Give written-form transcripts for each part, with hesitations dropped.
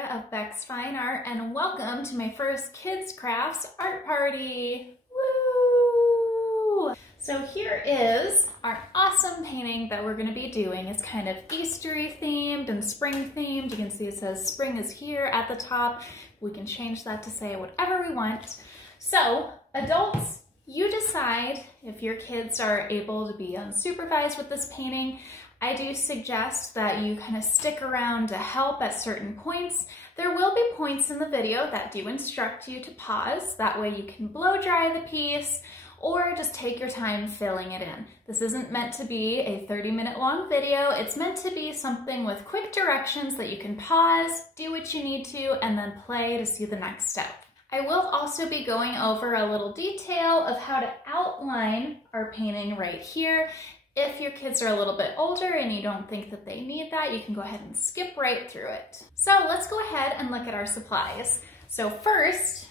Jessica of Beck's Fine Art, and welcome to my first Kids Crafts art party. Woo! So here is our awesome painting that we're going to be doing. It's kind of Eastery themed and spring themed. You can see it says spring is here at the top. We can change that to say whatever we want. So adults, you decide if your kids are able to be unsupervised with this painting. I do suggest that you kind of stick around to help at certain points. There will be points in the video that do instruct you to pause. That way you can blow dry the piece or just take your time filling it in. This isn't meant to be a 30-minute long video. It's meant to be something with quick directions that you can pause, do what you need to, and then play to see the next step. I will also be going over a little detail of how to outline our painting right here. If your kids are a little bit older and you don't think that they need that, you can go ahead and skip right through it. So let's go ahead and look at our supplies. So first,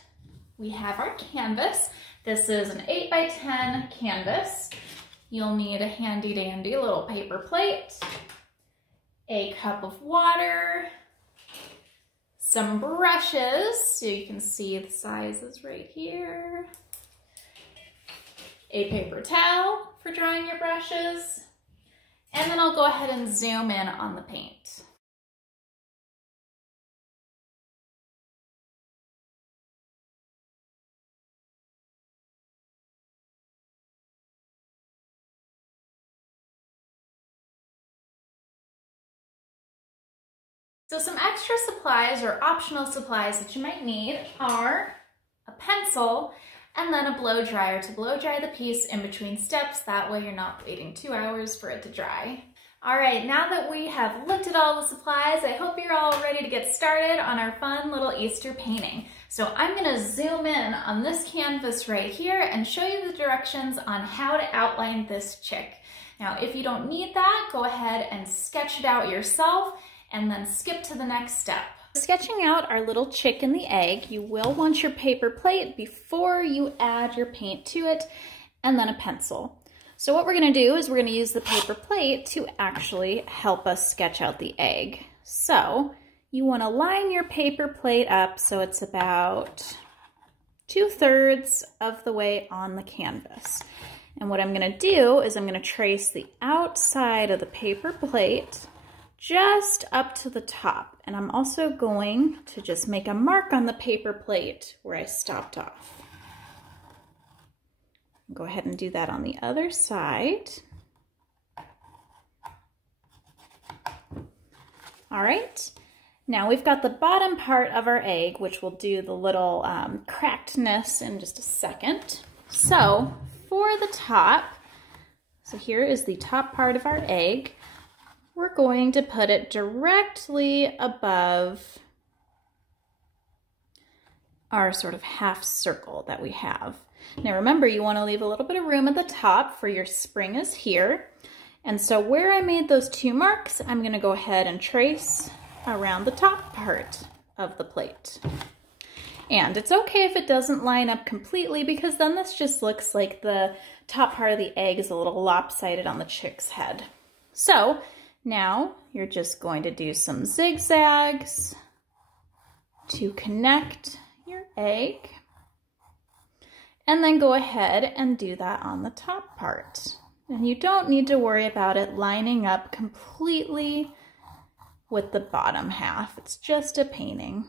we have our canvas. This is an 8x10 canvas. You'll need a handy dandy little paper plate, a cup of water, some brushes, so you can see the sizes right here, a paper towel for drying your brushes, and then I'll go ahead and zoom in on the paint. So some extra supplies or optional supplies that you might need are a pencil and then a blow dryer to blow dry the piece in between steps. That way you're not waiting 2 hours for it to dry. All right, now that we have looked at all the supplies, I hope you're all ready to get started on our fun little Easter painting. So I'm gonna zoom in on this canvas right here and show you the directions on how to outline this chick. Now, if you don't need that, go ahead and sketch it out yourself and then skip to the next step. Sketching out our little chick in the egg, you will want your paper plate before you add your paint to it, and then a pencil. So what we're gonna do is we're gonna use the paper plate to actually help us sketch out the egg. So you wanna line your paper plate up so it's about 2/3 of the way on the canvas. And what I'm gonna do is I'm gonna trace the outside of the paper plate just up to the top. And I'm also going to just make a mark on the paper plate where I stopped off. Go ahead and do that on the other side. All right, now we've got the bottom part of our egg, which will do the little crackedness in just a second. So for the top, so here is the top part of our egg. We're going to put it directly above our sort of half circle that we have. Now remember, you want to leave a little bit of room at the top for your spring is here. And so where I made those 2 marks, I'm going to go ahead and trace around the top part of the plate. And it's okay if it doesn't line up completely, because then this just looks like the top part of the egg is a little lopsided on the chick's head. So now you're just going to do some zigzags to connect your egg, and then go ahead and do that on the top part. And you don't need to worry about it lining up completely with the bottom half. It's just a painting.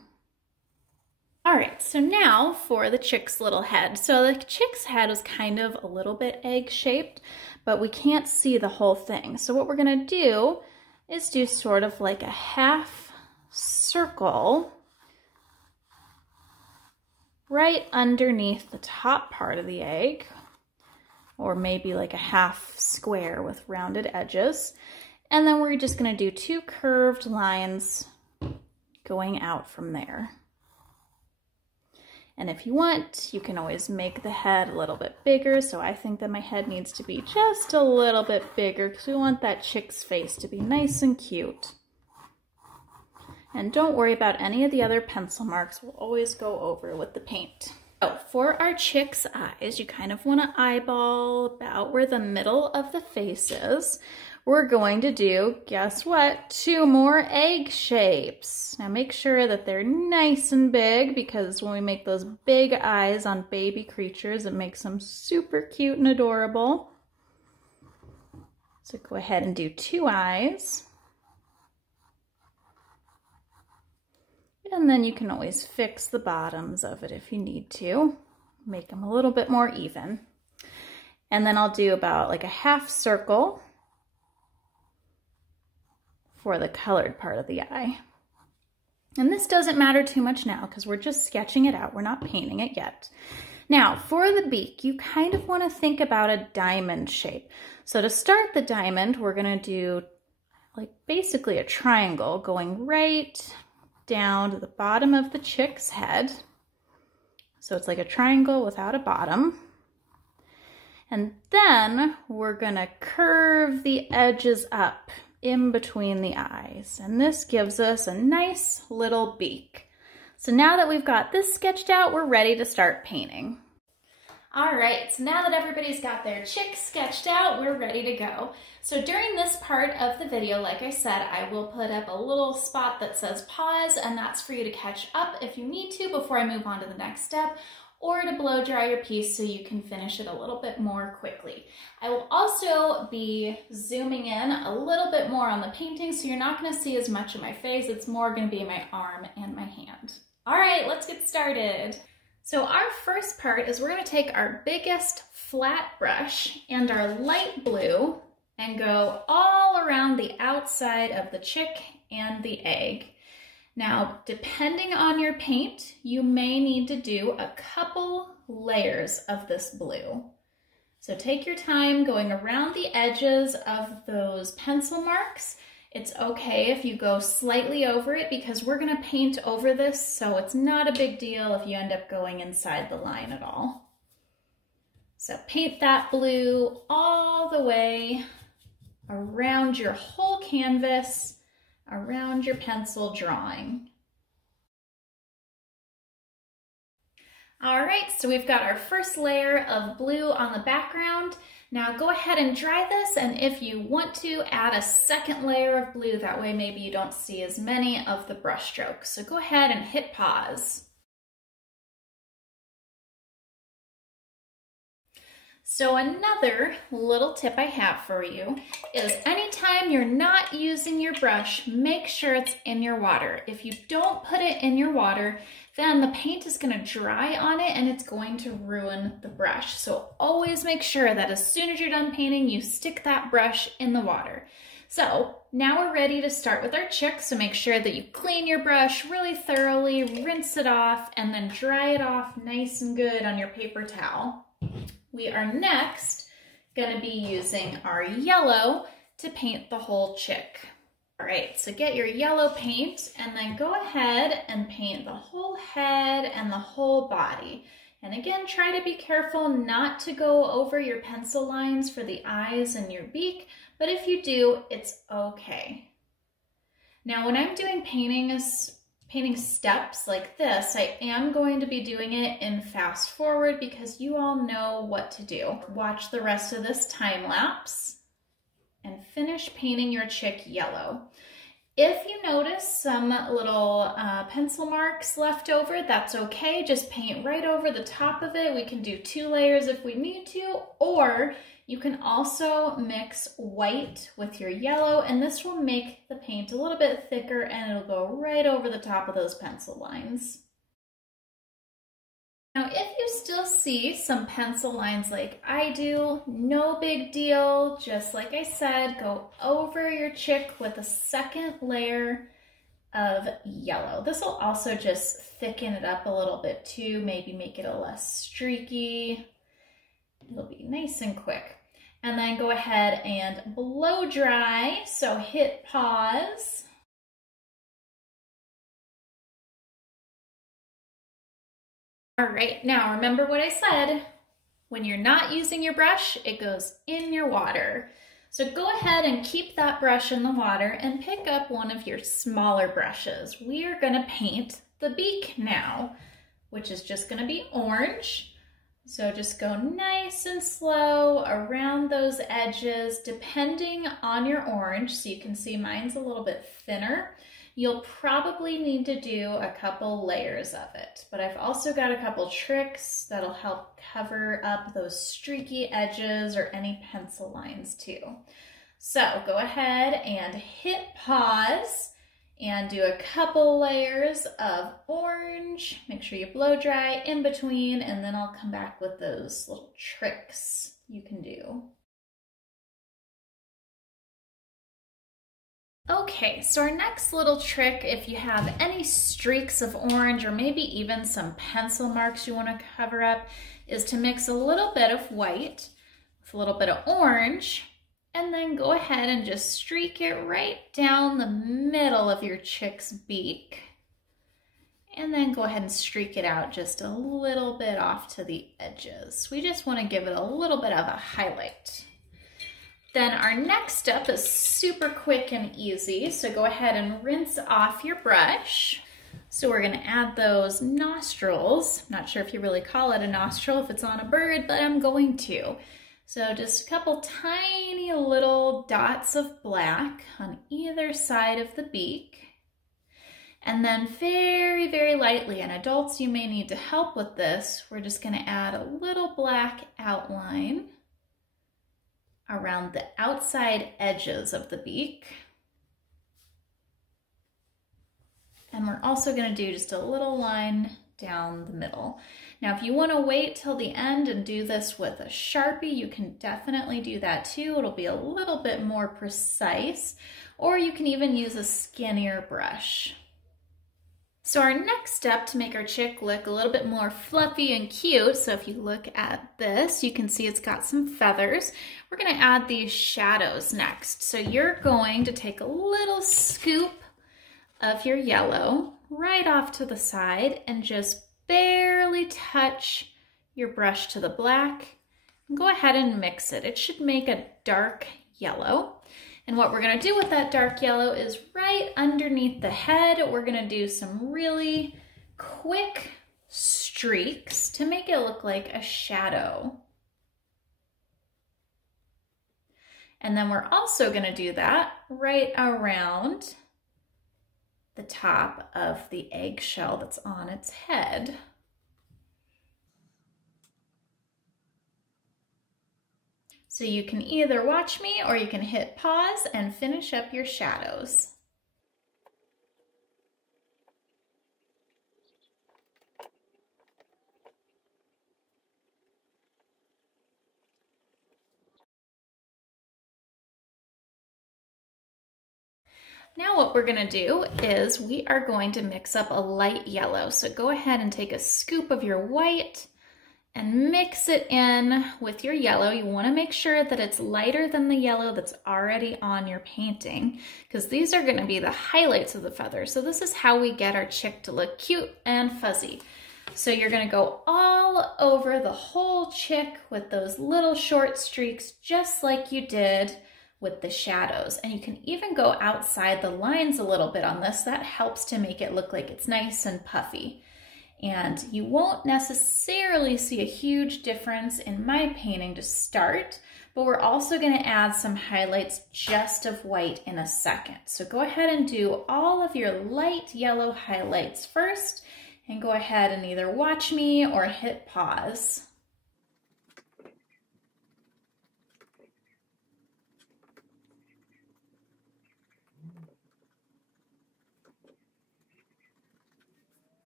All right, so now for the chick's little head. So the chick's head is kind of a little bit egg-shaped, but we can't see the whole thing. So what we're gonna do is do sort of like a half circle right underneath the top part of the egg, or maybe like a half square with rounded edges. And then we're just gonna do 2 curved lines going out from there. And if you want, you can always make the head a little bit bigger. So I think that my head needs to be just a little bit bigger because we want that chick's face to be nice and cute. And don't worry about any of the other pencil marks. We'll always go over with the paint. So for our chick's eyes, you kind of want to eyeball about where the middle of the face is. we're going to do, guess what, 2 more egg shapes. Now make sure that they're nice and big, because when we make those big eyes on baby creatures, it makes them super cute and adorable. So go ahead and do 2 eyes. And then you can always fix the bottoms of it if you need to. Make them a little bit more even. And then I'll do about like a half circle for the colored part of the eye. And this doesn't matter too much now because we're just sketching it out. We're not painting it yet. Now for the beak, you kind of want to think about a diamond shape. So to start the diamond, we're going to do like basically a triangle going right down to the bottom of the chick's head. So it's like a triangle without a bottom. And then we're gonna curve the edges up in between the eyes. And this gives us a nice little beak. So now that we've got this sketched out, we're ready to start painting. All right, so now that everybody's got their chick sketched out, we're ready to go. So during this part of the video, like I said, I will put up a little spot that says pause, and that's for you to catch up if you need to before I move on to the next step, or to blow dry your piece so you can finish it a little bit more quickly. I will also be zooming in a little bit more on the painting, so you're not gonna see as much of my face. It's more gonna be my arm and my hand. All right, let's get started. So our first part is we're going to take our biggest flat brush and our light blue and go all around the outside of the chick and the egg. Now, depending on your paint, you may need to do a couple layers of this blue. So take your time going around the edges of those pencil marks. It's okay if you go slightly over it because we're gonna paint over this, so it's not a big deal if you end up going inside the line at all. So paint that blue all the way around your whole canvas, around your pencil drawing. All right, so we've got our first layer of blue on the background. Now go ahead and dry this, and if you want to, add a second layer of blue. That way maybe you don't see as many of the brush strokes. So go ahead and hit pause. So another little tip I have for you is anytime you're not using your brush, make sure it's in your water. If you don't put it in your water, then the paint is going to dry on it and it's going to ruin the brush. So always make sure that as soon as you're done painting, you stick that brush in the water. So now we're ready to start with our chick. So make sure that you clean your brush really thoroughly, rinse it off, and then dry it off nice and good on your paper towel. We are next going to be using our yellow to paint the whole chick. All right, so get your yellow paint and then go ahead and paint the whole head and the whole body. And again, try to be careful not to go over your pencil lines for the eyes and your beak, but if you do, it's okay. Now, when I'm doing painting steps like this, I am going to be doing it in fast forward because you all know what to do. Watch the rest of this time lapse and finish painting your chick yellow. If you notice some little pencil marks left over, that's okay. Just paint right over the top of it. We can do 2 layers if we need to, or you can also mix white with your yellow, and this will make the paint a little bit thicker and it'll go right over the top of those pencil lines. Now, if you still see some pencil lines like I do, no big deal. Just like I said, go over your chick with a second layer of yellow. This will also just thicken it up a little bit too, maybe make it a less streaky. It'll be nice and quick. And then go ahead and blow dry. So hit pause. All right, now remember what I said. When you're not using your brush, it goes in your water. So go ahead and keep that brush in the water and pick up one of your smaller brushes. We are gonna paint the beak now, which is just gonna be orange. So just go nice and slow around those edges, depending on your orange. So you can see mine's a little bit thinner. You'll probably need to do a couple layers of it, but I've also got a couple tricks that'll help cover up those streaky edges or any pencil lines too. So go ahead and hit pause and do a couple layers of orange. Make sure you blow dry in between, and then I'll come back with those little tricks you can do. Okay, so our next little trick, if you have any streaks of orange or maybe even some pencil marks you want to cover up, is to mix a little bit of white with a little bit of orange, and then go ahead and just streak it right down the middle of your chick's beak. And then go ahead and streak it out just a little bit off to the edges. We just want to give it a little bit of a highlight. Then our next step is super quick and easy. So go ahead and rinse off your brush. So we're going to add those nostrils. Not sure if you really call it a nostril if it's on a bird, but I'm going to. So just a couple tiny little dots of black on either side of the beak. And then very, very lightly, and adults, you may need to help with this, we're just going to add a little black outline around the outside edges of the beak. And we're also going to do just a little line down the middle. Now, if you want to wait till the end and do this with a Sharpie, you can definitely do that too. It'll be a little bit more precise, or you can even use a skinnier brush. So our next step to make our chick look a little bit more fluffy and cute, so if you look at this, you can see it's got some feathers. We're going to add these shadows next. So you're going to take a little scoop of your yellow right off to the side and just barely touch your brush to the black and go ahead and mix it. It should make a dark yellow. And what we're going to do with that dark yellow is right underneath the head, we're going to do some really quick streaks to make it look like a shadow. And then we're also going to do that right around the top of the eggshell that's on its head. So you can either watch me or you can hit pause and finish up your shadows. Now what we're going to do is we are going to mix up a light yellow. So go ahead and take a scoop of your white and mix it in with your yellow. You want to make sure that it's lighter than the yellow that's already on your painting, because these are going to be the highlights of the feather. So this is how we get our chick to look cute and fuzzy. So you're going to go all over the whole chick with those little short streaks, just like you did with the shadows. And you can even go outside the lines a little bit on this. That helps to make it look like it's nice and puffy. And you won't necessarily see a huge difference in my painting to start, but we're also going to add some highlights just of white in a second. So go ahead and do all of your light yellow highlights first, and go ahead and either watch me or hit pause.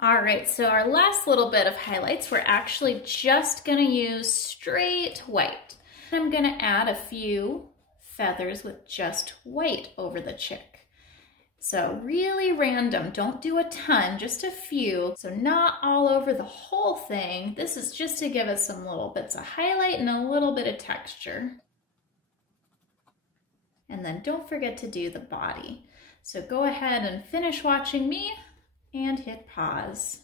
All right, so our last little bit of highlights, we're actually just gonna use straight white. I'm gonna add a few feathers with just white over the chick. So really random, don't do a ton, just a few. So not all over the whole thing. This is just to give us some little bits of highlight and a little bit of texture. And then don't forget to do the body. So go ahead and finish watching me and hit pause.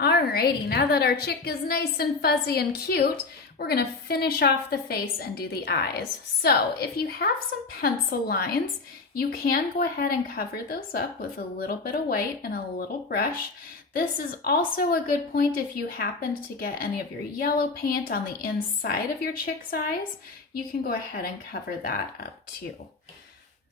Alrighty, now that our chick is nice and fuzzy and cute, we're gonna finish off the face and do the eyes. So if you have some pencil lines, you can go ahead and cover those up with a little bit of white and a little brush. This is also a good point if you happen to get any of your yellow paint on the inside of your chick's eyes, you can go ahead and cover that up too.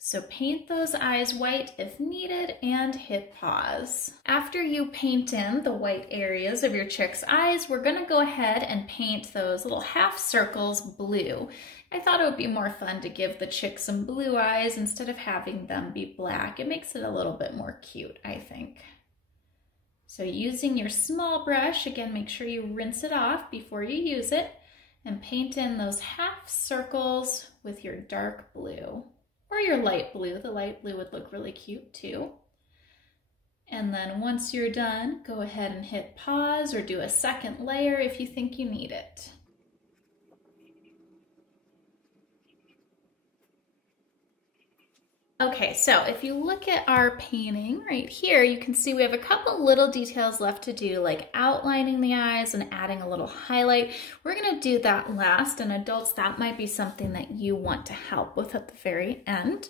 So paint those eyes white if needed and hit pause. After you paint in the white areas of your chick's eyes, we're gonna go ahead and paint those little half circles blue. I thought it would be more fun to give the chick some blue eyes instead of having them be black. It makes it a little bit more cute, I think. So using your small brush, again, make sure you rinse it off before you use it, and paint in those half circles with your dark blue. Or your light blue. The light blue would look really cute too. And then once you're done, go ahead and hit pause or do a second layer if you think you need it. Okay, so if you look at our painting right here, you can see we have a couple little details left to do, like outlining the eyes and adding a little highlight. We're gonna do that last, and adults, that might be something that you want to help with at the very end.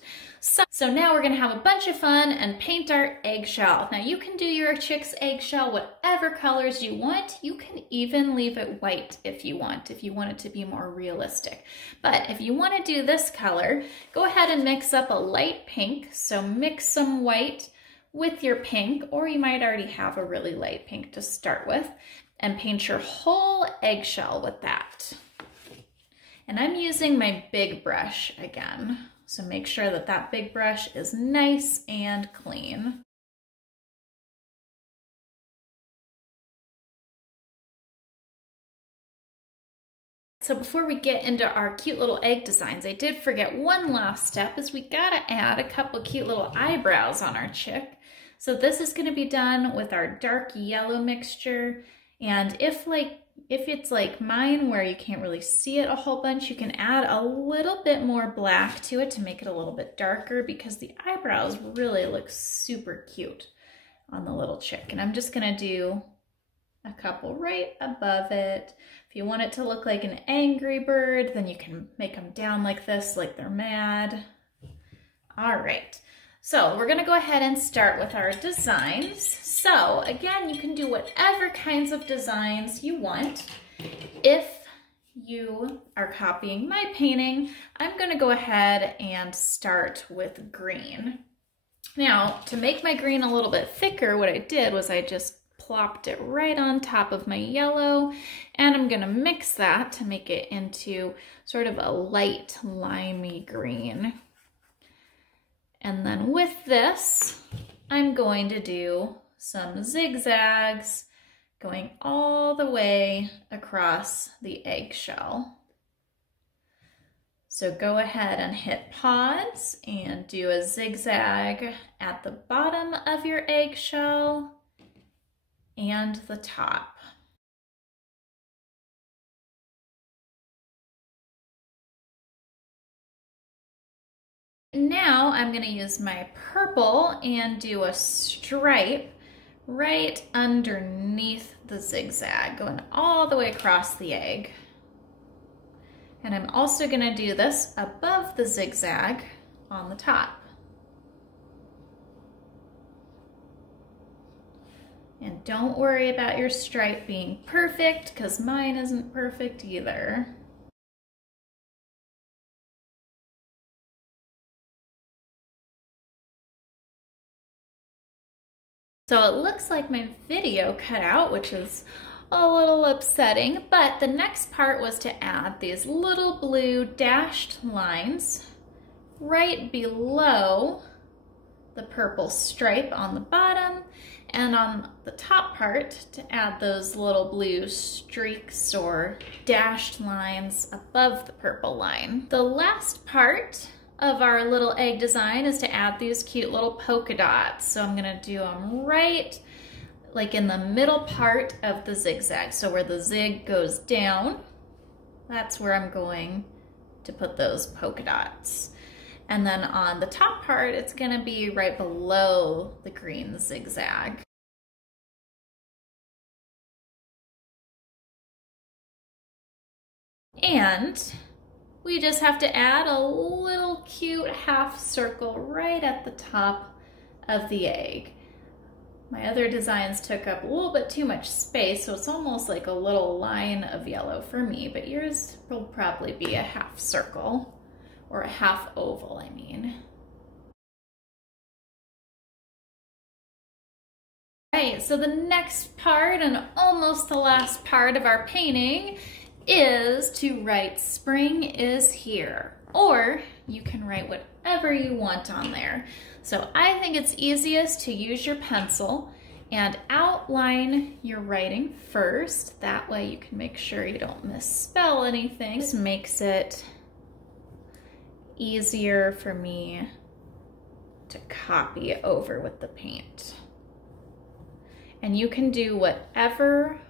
So now we're gonna have a bunch of fun and paint our eggshell. Now you can do your chick's eggshell whatever colors you want. You can even leave it white if you want it to be more realistic. But if you wanna do this color, go ahead and mix up a light pink. So mix some white with your pink, or you might already have a really light pink to start with, and paint your whole eggshell with that. And I'm using my big brush again. So make sure that that big brush is nice and clean. So before we get into our cute little egg designs, I did forget one last step, is we gotta add a couple cute little eyebrows on our chick. So this is gonna be done with our dark yellow mixture. And if it's like mine where you can't really see it a whole bunch, you can add a little bit more black to it to make it a little bit darker, because the eyebrows really look super cute on the little chick. And I'm just gonna do a couple right above it. If you want it to look like an angry bird, then you can make them down like this, like they're mad. All right, so we're gonna go ahead and start with our designs. So again, you can do whatever kinds of designs you want. If you are copying my painting, I'm gonna go ahead and start with green. Now, to make my green a little bit thicker, what I did was I just plopped it right on top of my yellow, and I'm gonna mix that to make it into sort of a light limey green. And then with this, I'm going to do some zigzags going all the way across the eggshell. So go ahead and hit pause and do a zigzag at the bottom of your eggshell and the top. Now I'm going to use my purple and do a stripe right underneath the zigzag, going all the way across the egg. And I'm also going to do this above the zigzag on the top. And don't worry about your stripe being perfect, because mine isn't perfect either. So it looks like my video cut out, which is a little upsetting, but the next part was to add these little blue dashed lines right below the purple stripe on the bottom, and on the top part to add those little blue streaks or dashed lines above the purple line. The last part of our little egg design is to add these cute little polka dots. So I'm gonna do them right like in the middle part of the zigzag. So where the zig goes down, that's where I'm going to put those polka dots. And then on the top part, it's gonna be right below the green zigzag. And we just have to add a little cute half circle right at the top of the egg. My other designs took up a little bit too much space, so it's almost like a little line of yellow for me, but yours will probably be a half circle, or a half oval, I mean. Right, so the next part, and almost the last part of our painting, is to write "Spring is here," or you can write whatever you want on there. So I think it's easiest to use your pencil and outline your writing first. That way you can make sure you don't misspell anything. This makes it easier for me to copy over with the paint. And you can do whatever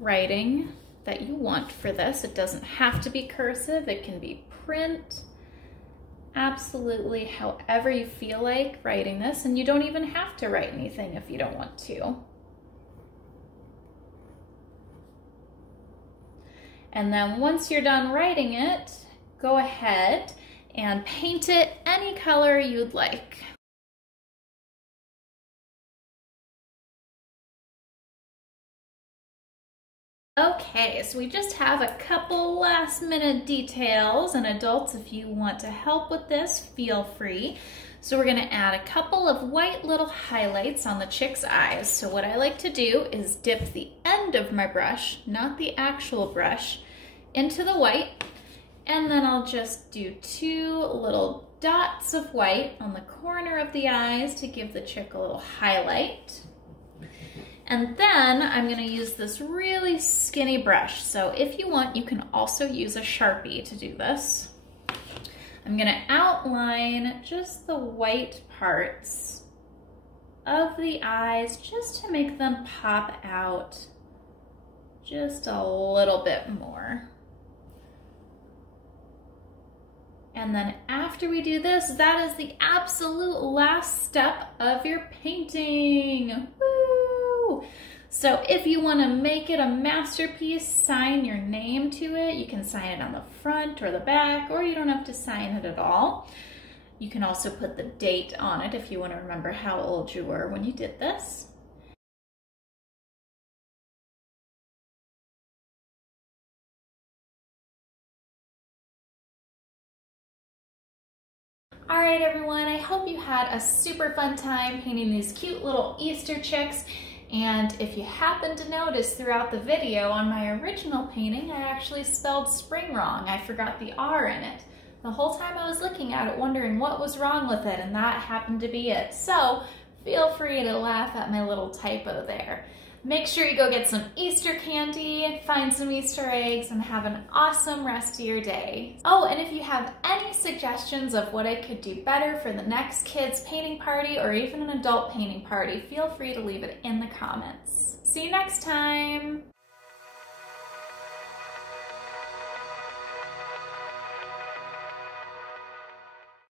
writing that you want for this. It doesn't have to be cursive, it can be print. Absolutely however you feel like writing this, and you don't even have to write anything if you don't want to. And then once you're done writing it, go ahead and paint it any color you'd like. Okay, so we just have a couple last minute details, and adults, if you want to help with this, feel free. So we're gonna add a couple of white little highlights on the chick's eyes. So what I like to do is dip the end of my brush, not the actual brush, into the white, and then I'll just do 2 little dots of white on the corner of the eyes to give the chick a little highlight. And then I'm gonna use this really skinny brush. So if you want, you can also use a Sharpie to do this. I'm gonna outline just the white parts of the eyes just to make them pop out just a little bit more. And then after we do this, that is the absolute last step of your painting. Woo! So if you want to make it a masterpiece, sign your name to it. You can sign it on the front or the back, or you don't have to sign it at all. You can also put the date on it if you want to remember how old you were when you did this. All right, everyone, I hope you had a super fun time painting these cute little Easter chicks. And if you happen to notice throughout the video on my original painting, I actually spelled spring wrong. I forgot the R in it. The whole time I was looking at it wondering what was wrong with it, and that happened to be it. So feel free to laugh at my little typo there. Make sure you go get some Easter candy, find some Easter eggs, and have an awesome rest of your day. Oh, and if you have any suggestions of what I could do better for the next kids' painting party or even an adult painting party, feel free to leave it in the comments. See you next time!